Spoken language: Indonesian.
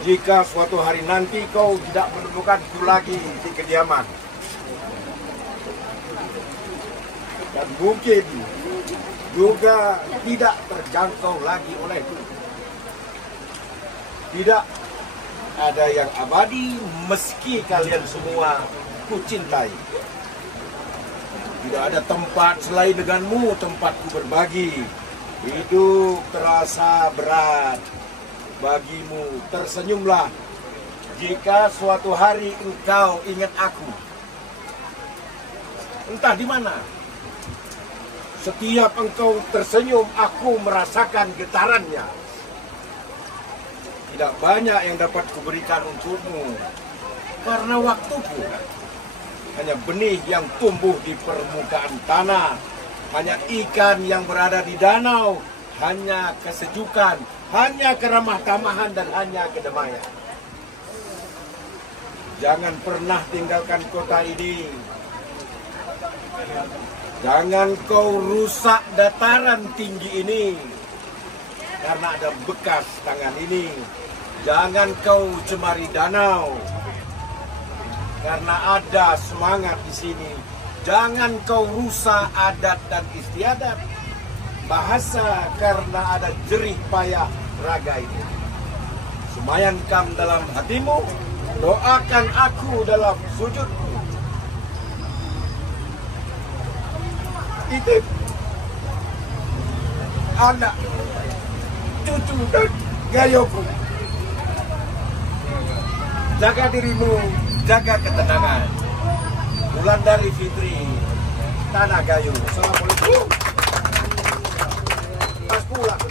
jika suatu hari nanti kau tidak menemukan itu lagi di kediaman. Dan mungkin juga tidak terjangkau lagi oleh itu. Tidak ada yang abadi meski kalian semua kucintai. Tidak ada tempat selain denganmu, tempatku berbagi. Hidup terasa berat bagimu. Tersenyumlah jika suatu hari engkau ingat aku. Entah di mana. Setiap engkau tersenyum, aku merasakan getarannya. Tidak banyak yang dapat kuberikan untukmu, karena waktuku hanya benih yang tumbuh di permukaan tanah, hanya ikan yang berada di danau, hanya kesejukan, hanya keramah tamahan, dan hanya kedamaian. Jangan pernah tinggalkan kota ini. Jangan kau rusak dataran tinggi ini, karena ada bekas tangan ini. Jangan kau cemari danau, karena ada semangat di sini. Jangan kau rusak adat dan istiadat bahasa, karena ada jerih payah raga ini. Semayankam dalam hatimu, doakan aku dalam sujudmu. Titip anak, cucu, dan gayoku. Jaga dirimu, jaga ketenangan. Wulandari Fitri, Tanah Gayo. Assalamualaikum. Pas pulang.